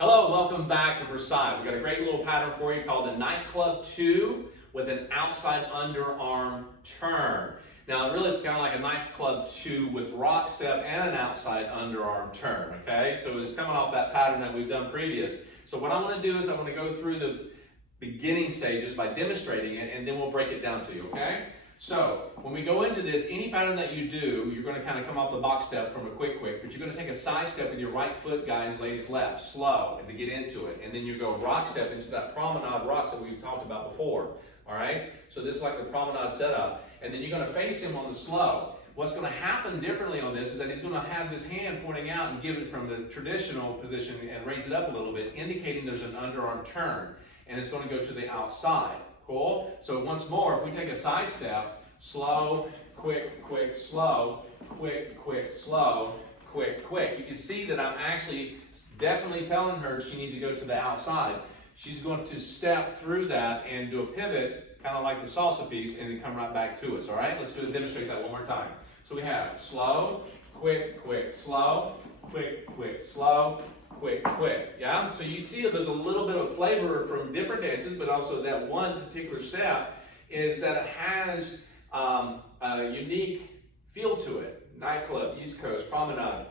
Hello, welcome back to Versailles. We've got a great little pattern for you called a nightclub 2 with an outside underarm turn. Now, really, it's kind of like a nightclub 2 with rock step and an outside underarm turn, okay? So it's coming off that pattern that we've done previous. So what I want to do is I want to go through the beginning stages by demonstrating it, and then we'll break it down to you, okay? So when we go into this, any pattern that you do, you're going to kind of come off the box step from a quick, but you're going to take a side step with your right foot, guys, ladies, left, slow, and to get into it. And then you go rock step into that promenade rocks that we've talked about before, all right? So this is like the promenade setup. And then you're going to face him on the slow. What's going to happen differently on this is that he's going to have this hand pointing out and give it from the traditional position and raise it up a little bit, indicating there's an underarm turn. And it's going to go to the outside. Cool? So once more, if we take a side step, slow, quick, quick, slow, quick, quick, slow, quick, quick. You can see that I'm actually definitely telling her she needs to go to the outside. She's going to step through that and do a pivot, kind of like the salsa piece, and then come right back to us. All right? Let's demonstrate that one more time. So we have slow, quick, quick, slow, quick, quick, slow, quick, quick, yeah? So you see there's a little bit of flavor from different dances, but also that one particular step is that it has a unique feel to it. Nightclub, East Coast, promenade,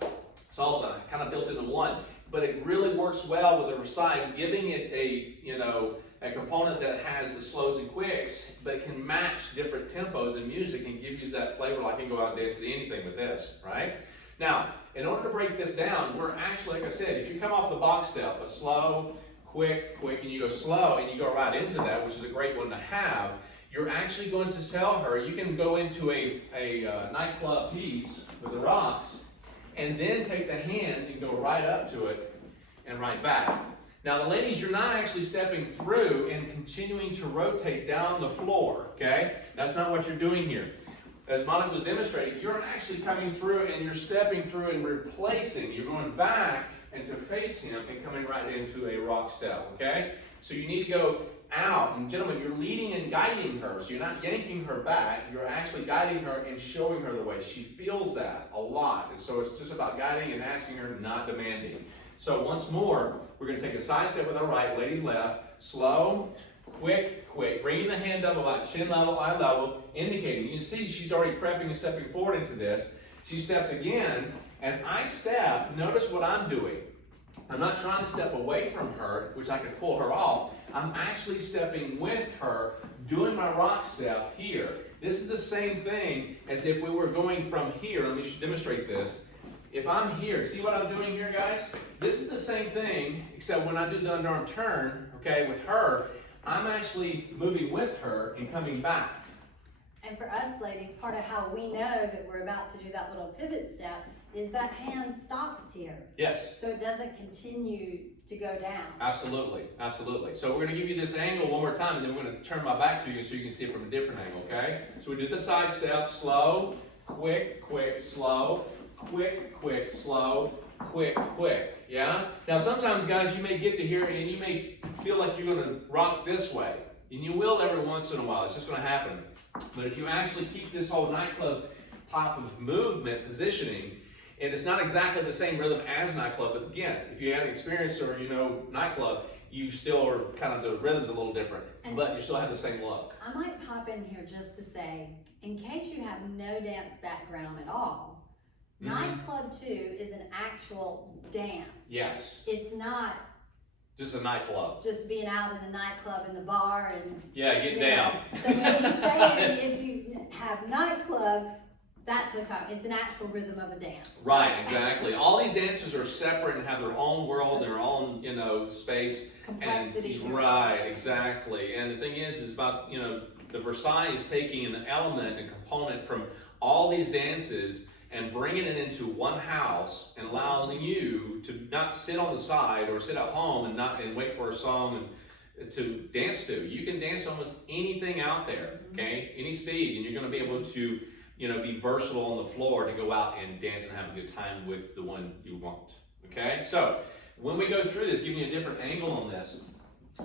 salsa, kind of built into one. But it really works well with the Versailles, giving it a component that has the slows and quicks, but can match different tempos in music and give you that flavor like you can go out and dance to anything with this, right? Now, in order to break this down, we're actually, like I said, if you come off the box step, a slow, quick, quick, and you go slow, and you go right into that, which is a great one to have, you're actually going to tell her, you can go into a nightclub piece with the rocks, and then take the hand and go right up to it and right back. Now, the ladies, you're not actually stepping through and continuing to rotate down the floor, okay? That's not what you're doing here. As Monica was demonstrating, you're actually coming through and you're stepping through and replacing. You're going back and to face him and coming right into a rock step, okay? So you need to go out. And gentlemen, you're leading and guiding her. So you're not yanking her back. You're actually guiding her and showing her the way. She feels that a lot. And so it's just about guiding and asking her, not demanding. So once more, we're going to take a side step with our right, ladies left, slow, quick, quick, bringing the hand up about chin level, eye level, indicating. You see she's already prepping and stepping forward into this. She steps again. As I step, notice what I'm doing. I'm not trying to step away from her, which I could pull her off. I'm actually stepping with her, doing my rock step here. This is the same thing as if we were going from here. Let me demonstrate this. If I'm here, see what I'm doing here, guys? This is the same thing, except when I do the underarm turn, okay, with her, I'm actually moving with her and coming back. And for us ladies, part of how we know that we're about to do that little pivot step is that hand stops here. Yes. So it doesn't continue to go down. Absolutely, absolutely. So we're going to give you this angle one more time, and then we're going to turn my back to you so you can see it from a different angle, okay? So we do the side step, slow, quick, quick, slow, quick, quick, slow, quick, quick, yeah? Now sometimes, guys, you may get to here and you may feel like you're going to rock this way. And you will every once in a while. It's just going to happen. But if you actually keep this whole nightclub type of movement positioning, and it's not exactly the same rhythm as nightclub, but again, if you had experience or you know nightclub, you still are kind of, the rhythm's a little different, but you still have the same look. I might pop in here just to say, in case you have no dance background at all, Nightclub 2 is an actual dance. Yes. It's not just a nightclub. Just being out in the nightclub in the bar and getting down. So what he's saying is if you have nightclub, that's what's happening. It's an actual rhythm of a dance. Right, exactly. All these dancers are separate and have their own world, their own, space. Complexity. Right, exactly. And the thing is about, the Versailles is taking an element and component from all these dances and bringing it into one house and allowing you to not sit on the side or sit at home and wait for a song to dance to. You can dance almost anything out there, okay? Any speed, and you're going to be able to be versatile on the floor to go out and dance and have a good time with the one you want, okay? So, when we go through this, giving you a different angle on this,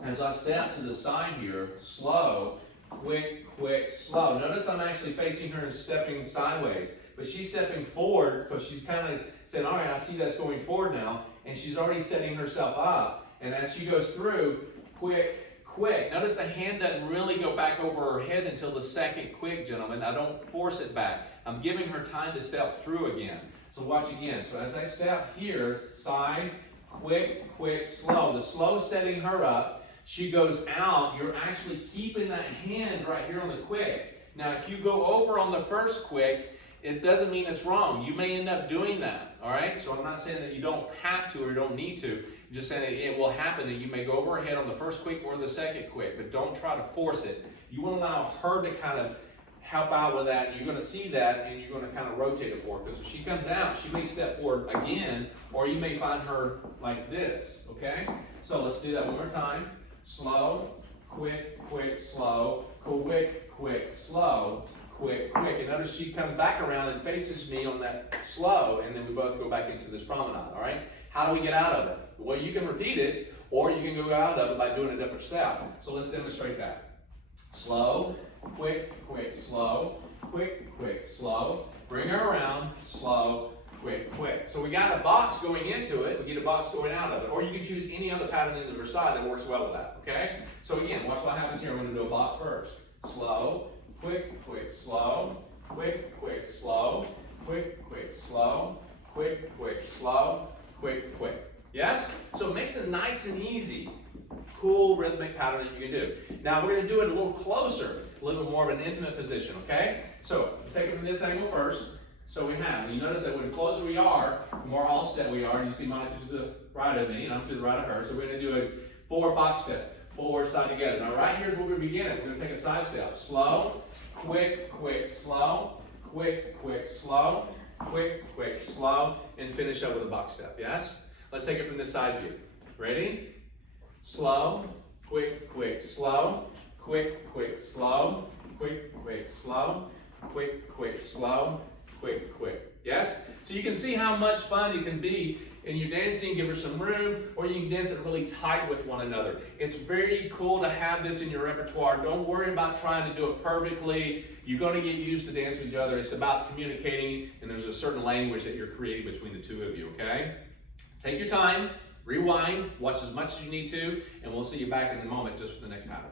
as I step to the side here, slow, quick, quick, slow. Notice I'm actually facing her and stepping sideways, but she's stepping forward because she's kind of saying, all right, I see that's going forward now, and she's already setting herself up. And as she goes through, quick, quick. Notice the hand doesn't really go back over her head until the second quick, gentlemen. I don't force it back. I'm giving her time to step through again. So watch again. So as I step here, side, quick, quick, slow. The slow is setting her up. She goes out. You're actually keeping that hand right here on the quick. Now, if you go over on the first quick, it doesn't mean it's wrong. You may end up doing that, all right? So I'm not saying that you don't have to or don't need to. I'm just saying it will happen that you may go over her head on the first quick or the second quick, but don't try to force it. You want to allow her to kind of help out with that. You're going to see that, and you're going to kind of rotate it for her. Because when she comes out, she may step forward again, or you may find her like this, okay? So let's do that one more time. Slow, quick, quick, slow, quick, quick, slow, quick, quick. And notice she comes back around and faces me on that slow, and then we both go back into this promenade, all right? How do we get out of it? Well, you can repeat it, or you can go out of it by doing a different step. So let's demonstrate that. Slow, quick, quick, slow, quick, quick, slow. Bring her around, slow, quick, quick. So we got a box going into it, we get a box going out of it. Or you can choose any other pattern in the Versailles that works well with that, okay? So again, watch what happens here. I'm gonna do a box first. Slow, quick, quick, slow, quick, quick, slow, quick, quick, slow, quick, quick, slow, quick, quick. Yes? So it makes it nice and easy. Cool rhythmic pattern that you can do. Now we're going to do it a little closer, a little more of an intimate position, okay? So let's take it from this angle first. So we have, you notice that when closer we are, the more offset we are, and you see Monica to the right of me, and I'm to the right of her. So we're going to do a forward box step, forward, side together. Now right here's where we begin it. We're going to take a side step. Slow, quick, quick, slow, quick, quick, slow, quick, quick, slow, and finish up with a box step, yes? Let's take it from this side view. Ready? Slow, quick, quick, slow, quick, quick, slow, quick, quick, slow, quick, quick, slow, quick, quick. Yes? So you can see how much fun it can be in your dancing. Give her some room, or you can dance it really tight with one another. It's very cool to have this in your repertoire. Don't worry about trying to do it perfectly. You're going to get used to dancing with each other. It's about communicating, and there's a certain language that you're creating between the two of you, okay? Take your time. Rewind, watch as much as you need to, and we'll see you back in a moment just for the next pattern.